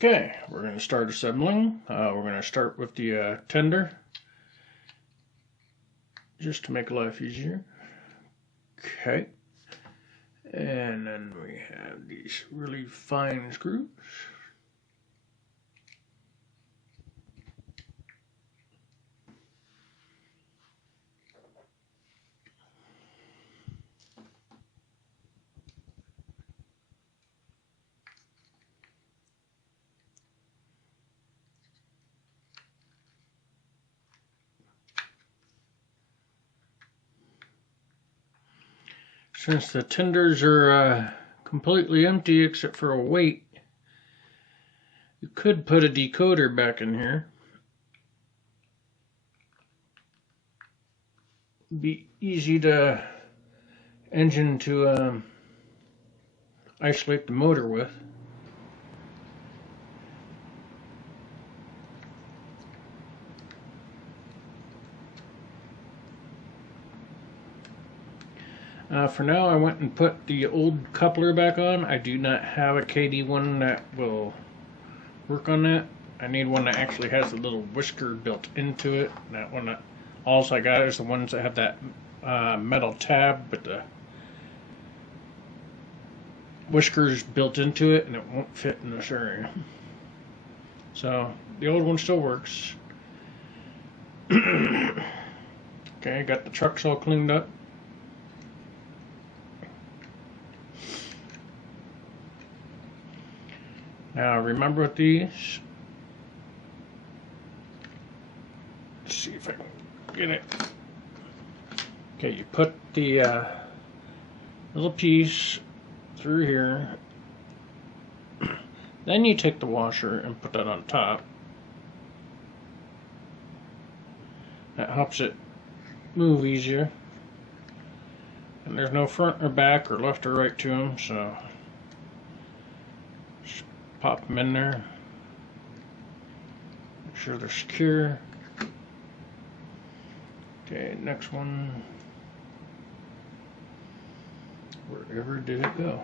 Okay, we're going to start assembling. We're going to start with the tender, just to make life easier. Okay, and then we have these really fine screws. Since the tenders are completely empty except for a weight, you could put a decoder back in here. Be easy to engine to isolate the motor with. For now, I went and put the old coupler back on. I do not have a KD one that will work on that. I need one that actually has a little whisker built into it. That one, all I got is the ones that have that metal tab, but the whiskers built into it, and it won't fit in this area. So the old one still works. Okay, got the trucks all cleaned up. Now remember with these, let's see if I can get it. Okay, you put the little piece through here, then you take the washer and put that on top. That helps it move easier. And there's no front or back or left or right to them, so just pop them in there. Make sure they're secure. Okay, next one. Wherever did it go?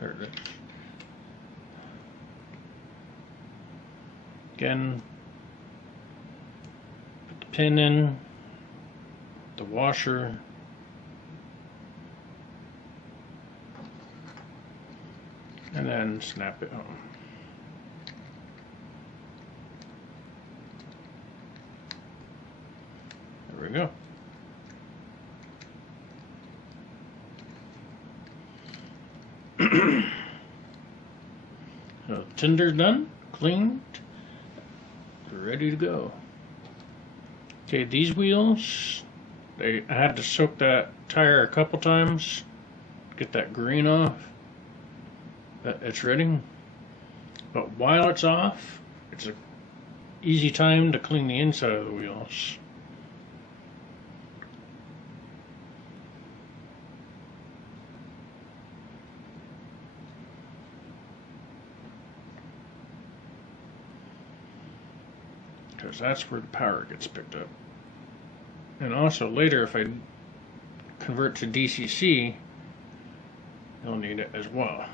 There it is. Again, put the pin in, the washer, and then snap it home. There we go. So tender's done, cleaned, ready to go. Okay, these wheels, I had to soak that tire a couple times, get that green off. It's ready. But while it's off, it's an easy time to clean the inside of the wheels. Because that's where the power gets picked up. And also later, if I convert to DCC, you'll need it as well.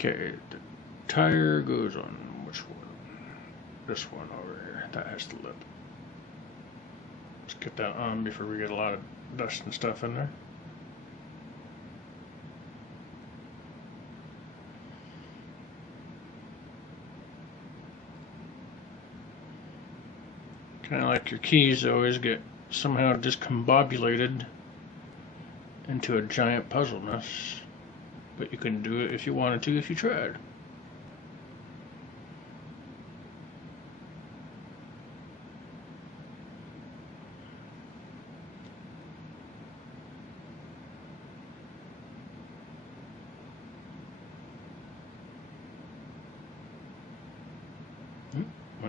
Okay, the tire goes on which one? This one over here. That has the lip. Let's get that on before we get a lot of dust and stuff in there. Kind of like your keys always get somehow discombobulated into a giant puzzle mess. But you couldn't do it if you wanted to if you tried.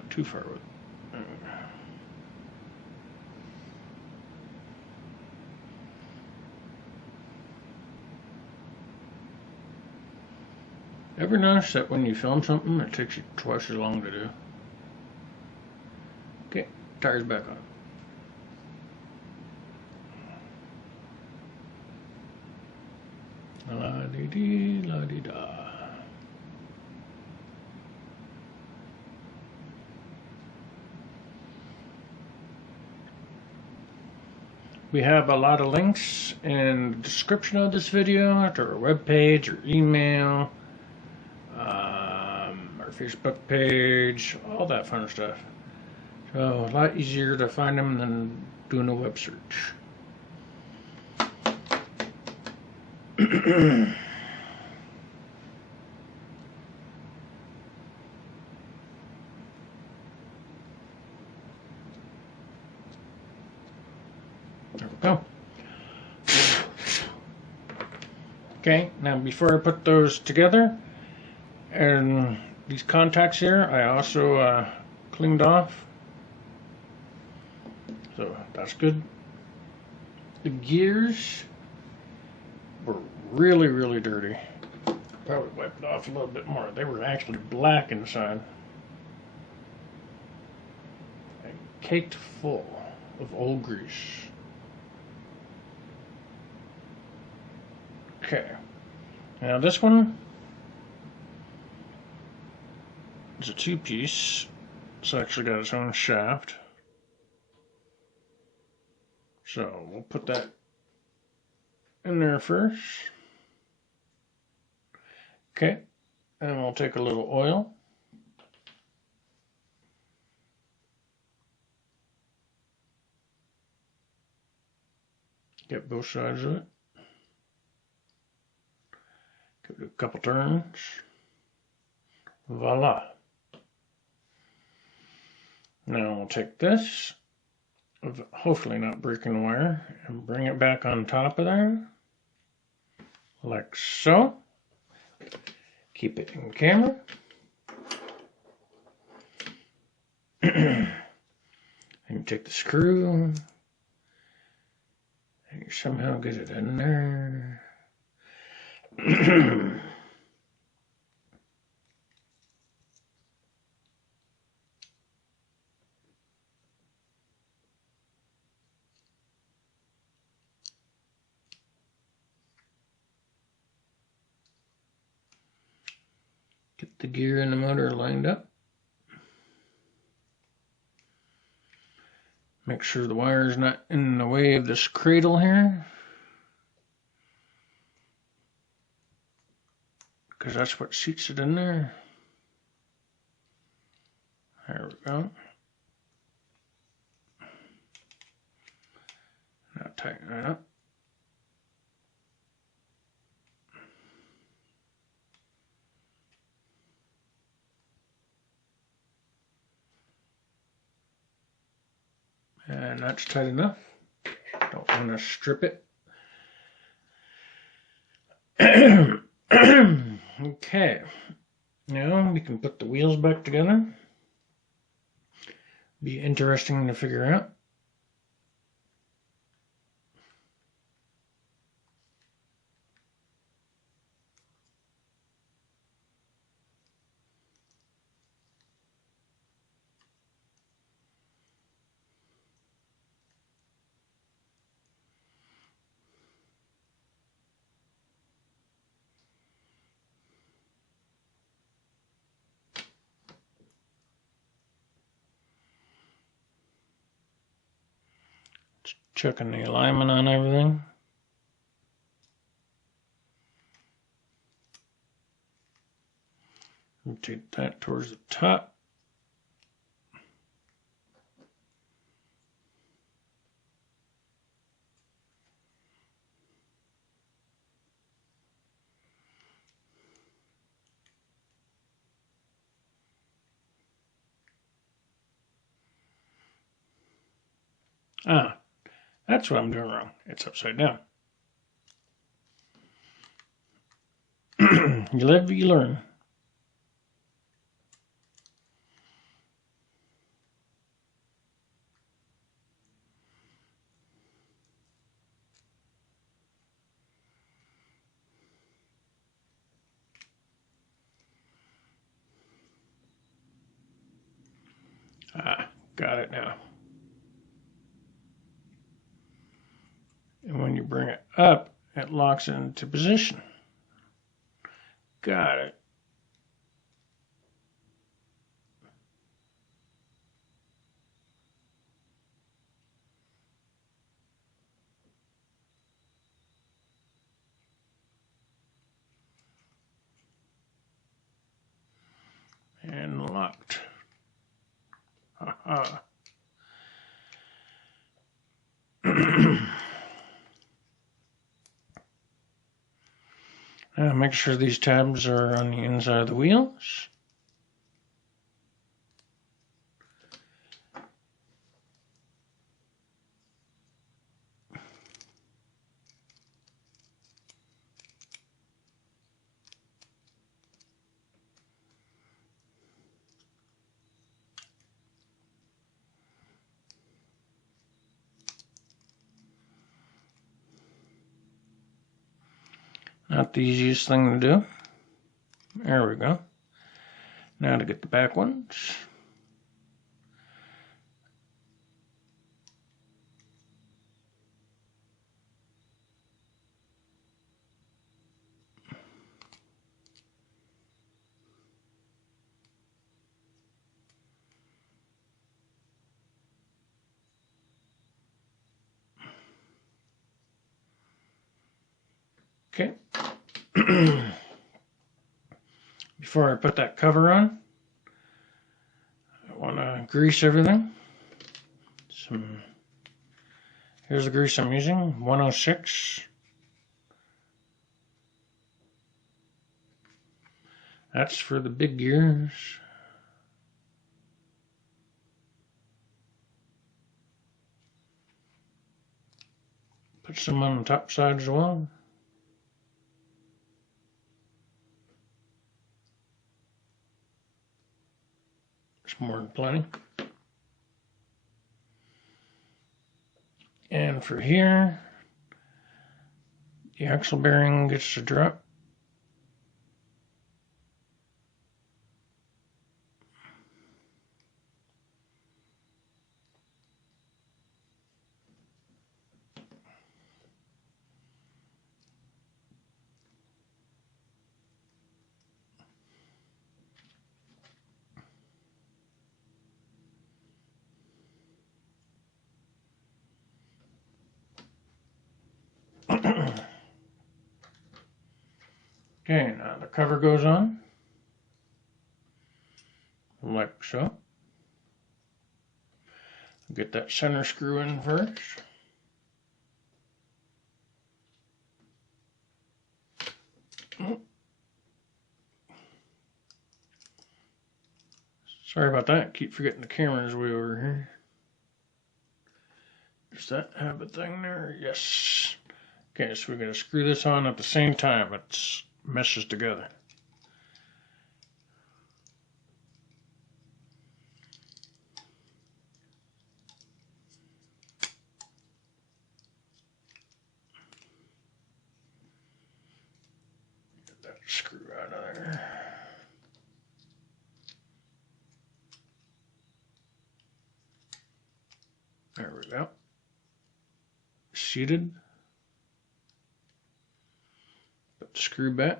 too far with it. Ever notice that when you film something, it takes you twice as long to do? Okay, tires back on. La dee dee, la dee da. We have a lot of links in the description of this video to our webpage or email, our Facebook page, all that fun stuff. So a lot easier to find them than doing a web search. There we go. Okay, now before I put those together, and these contacts here, I also cleaned off. So that's good. The gears were really, really dirty. Probably wiped it off a little bit more. They were actually black inside. And caked full of old grease. Okay. Now this one is a two-piece. It's actually got its own shaft. So we'll put that in there first. Okay, and we'll take a little oil. Get both sides of it. Give it a couple turns. Voila. Now we'll take this, hopefully not breaking the wire, and bring it back on top of there, like so. Keep it in camera. And you take the screw, and you somehow get it in there. Get the gear and the motor lined up. Make sure the wire is not in the way of this cradle here, because that's what seats it in there. There we go. Now tighten that up. And that's tight enough. Don't want to strip it. Okay. Now we can put the wheels back together. Be interesting to figure out. Checking the alignment on everything. Rotate that towards the top. Ah, that's what I'm doing wrong. It's upside down. You live, you learn. Got it now. And when you bring it up, it locks it into position. Got it. And locked. Haha. Now make sure these tabs are on the inside of the wheels. Not the easiest thing to do. There we go. Now to get the back ones. Okay. Before I put that cover on, I want to grease everything. Here's the grease I'm using, 106. That's for the big gears. Put some on the top side as well. It's more than plenty. And for here, the axle bearing gets to drop. Okay, now the cover goes on, like so. Get that center screw in first. Sorry about that, keep forgetting the camera's way over here. Does that have a thing there? Yes. Okay, so we're going to screw this on at the same time. It meshes together. Get that screw out of there. There we go. Seated. Put the screw back.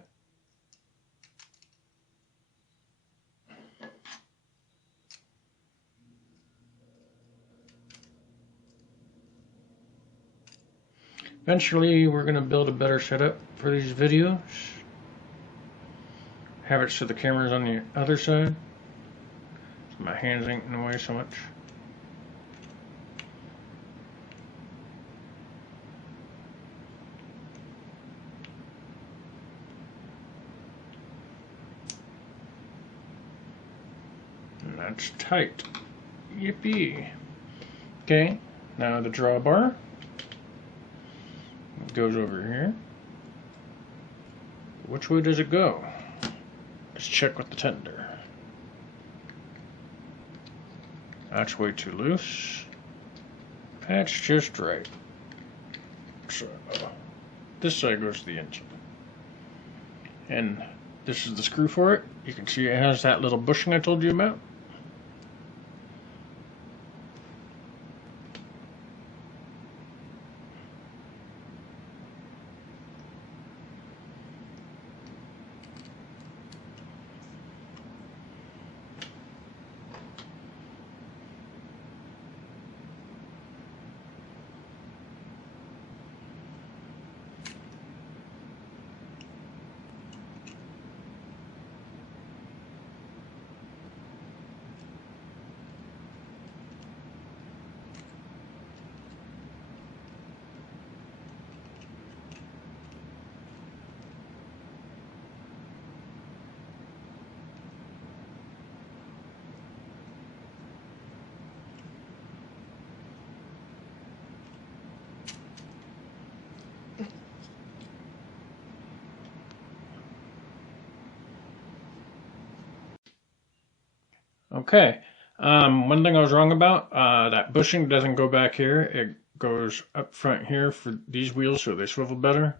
Eventually, we're going to build a better setup for these videos. Have it so the camera's on the other side, so my hands ain't in the way so much. And that's tight. Yippee. Okay, now the drawbar goes over here. Which way does it go? Let's check with the tender. That's way too loose. That's just right. So this side goes to the engine. And this is the screw for it. You can see it has that little bushing I told you about. Okay. One thing I was wrong about, that bushing doesn't go back here. It goes up front here for these wheels so they swivel better.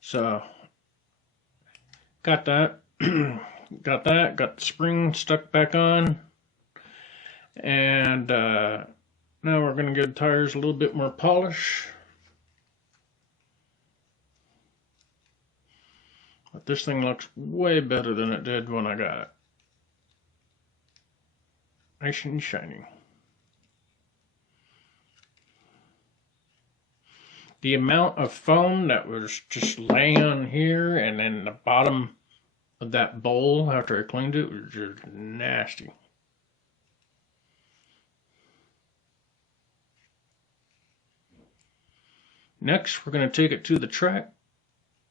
So, got that. Got that. Got the spring stuck back on. And now we're going to give the tires a little bit more polish. But this thing looks way better than it did when I got it. Nice and shiny. The amount of foam that was just laying on here and then the bottom of that bowl after I cleaned it was just nasty. Next, we're going to take it to the track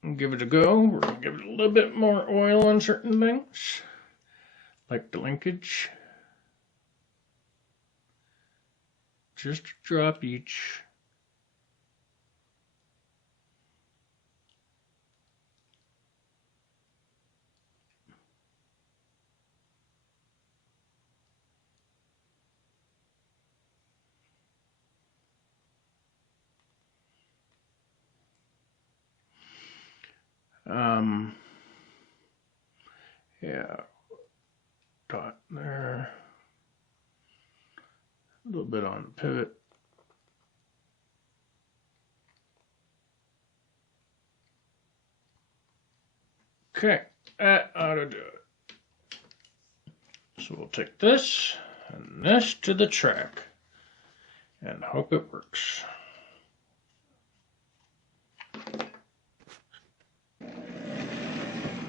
and give it a go. We're going to give it a little bit more oil on certain things, like the linkage. Just a drop each. Yeah, dot there. A little bit on the pivot. Okay, that ought to do it. So we'll take this and this to the track and hope it works.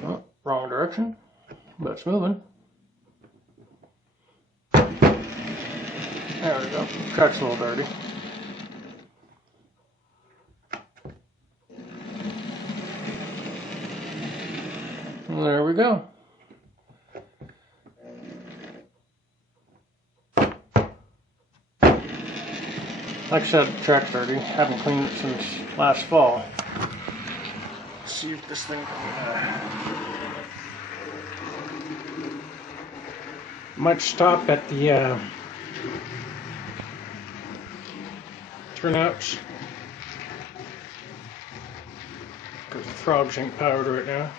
Oh, wrong direction, but it's moving. There we go. Track's a little dirty. Well, there we go. Like I said, the track's dirty. Haven't cleaned it since last fall. Let's see if this thing can... might stop at the turnouts because the frogs ain't powered right now.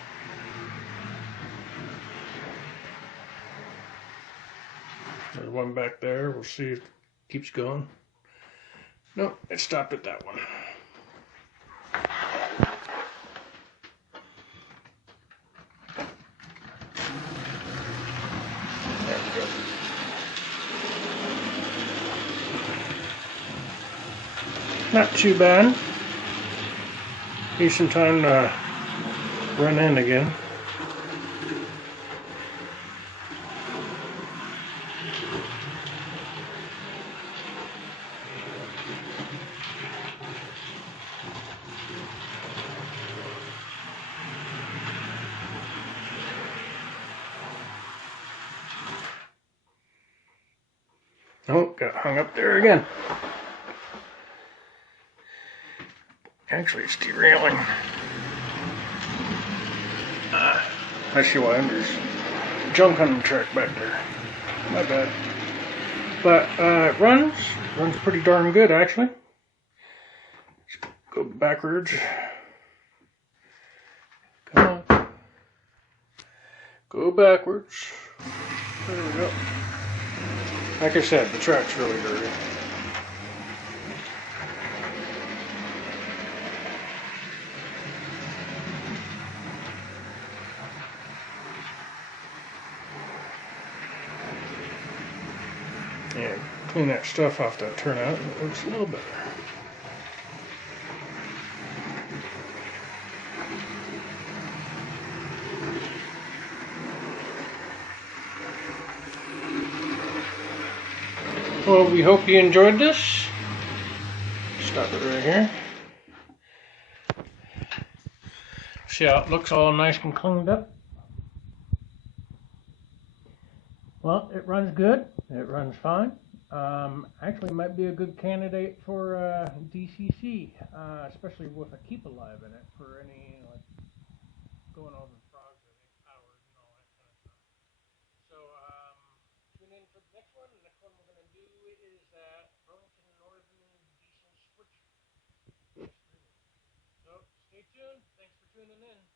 There's one back there. We'll see if it keeps going. Nope, it stopped at that one. There we go. Not too bad. Decent time to run in again. Oh, got hung up there again. Actually, it's derailing. I see why there's junk on the track back there. My bad. But it runs pretty darn good, actually. Let's go backwards. Come on. Go backwards. There we go. Like I said, the track's really dirty. Yeah, clean that stuff off that turnout and it looks a little better. Well, we hope you enjoyed this. Stop it right here. See how it looks all nice and cleaned up? Well, it runs good. It runs fine. Actually might be a good candidate for DCC, especially with a keep alive in it for any like going over frogs and powers and all that kind of stuff. So tune in coming in.